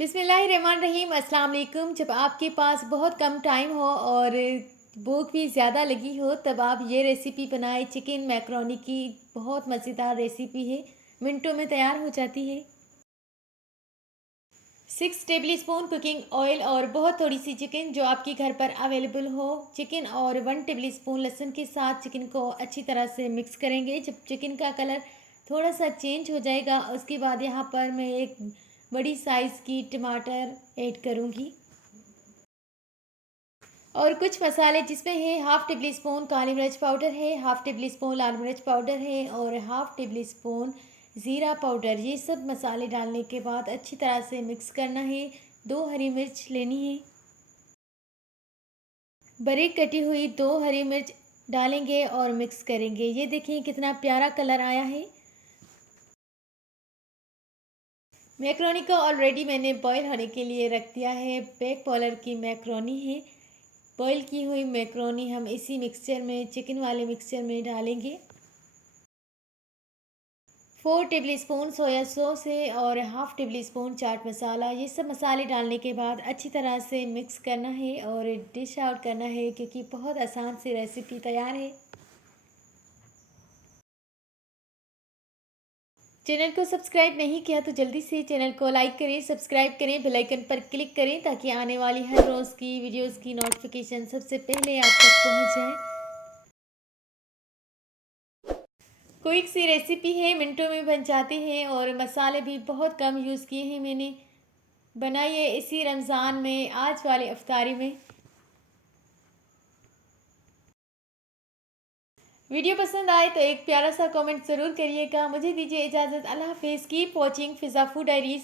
बिस्मिल्लाहिर्रहमानिर्रहीम अस्सलाम वालेकुम। जब आपके पास बहुत कम टाइम हो और भूख भी ज़्यादा लगी हो तब आप ये रेसिपी बनाएं। चिकन मैकरोनी की बहुत मज़ेदार रेसिपी है, मिनटों में तैयार हो जाती है। 6 टेबल स्पून कुकिंग ऑयल और बहुत थोड़ी सी चिकन जो आपके घर पर अवेलेबल हो। चिकन और 1 टेबल स्पून लहसुन के साथ चिकन को अच्छी तरह से मिक्स करेंगे। जब चिकन का कलर थोड़ा सा चेंज हो जाएगा उसके बाद यहाँ पर मैं एक बड़ी साइज़ की टमाटर ऐड करूँगी और कुछ मसाले जिसमें है 1/2 टेबल स्पून काली मिर्च पाउडर है, 1/2 टेबल स्पून लाल मिर्च पाउडर है और 1/2 टेबल स्पून ज़ीरा पाउडर। ये सब मसाले डालने के बाद अच्छी तरह से मिक्स करना है। 2 हरी मिर्च लेनी है, बारीक कटी हुई 2 हरी मिर्च डालेंगे और मिक्स करेंगे। ये देखिए कितना प्यारा कलर आया है। मैक्रोनी को ऑलरेडी मैंने बॉईल होने के लिए रख दिया है। बैक पॉलर की मैक्रोनी है। बॉईल की हुई मैक्रोनी हम इसी मिक्सचर में, चिकन वाले मिक्सचर में डालेंगे। 4 टेबल स्पून सोया सॉस है और 1/2 टेबल स्पून चाट मसाला। ये सब मसाले डालने के बाद अच्छी तरह से मिक्स करना है और डिश आउट करना है क्योंकि बहुत आसान सी रेसिपी तैयार है। चैनल को सब्सक्राइब नहीं किया तो जल्दी से चैनल को लाइक करें, सब्सक्राइब करें, बेल आइकन पर क्लिक करें ताकि आने वाली हर रोज़ की वीडियोस की नोटिफिकेशन सबसे पहले आप तक पहुंच जाए। क्विक सी रेसिपी है, मिनटों में बन जाती है और मसाले भी बहुत कम यूज़ किए हैं मैंने। बनाइए इसी रमज़ान में, आज वाली इफ्तारी में। वीडियो पसंद आए तो एक प्यारा सा कमेंट ज़रूर करिएगा। मुझे दीजिए इजाज़त। अल्लाह हाफिज़। कीप वॉचिंग फ़िज़ा फूड डायरीज़।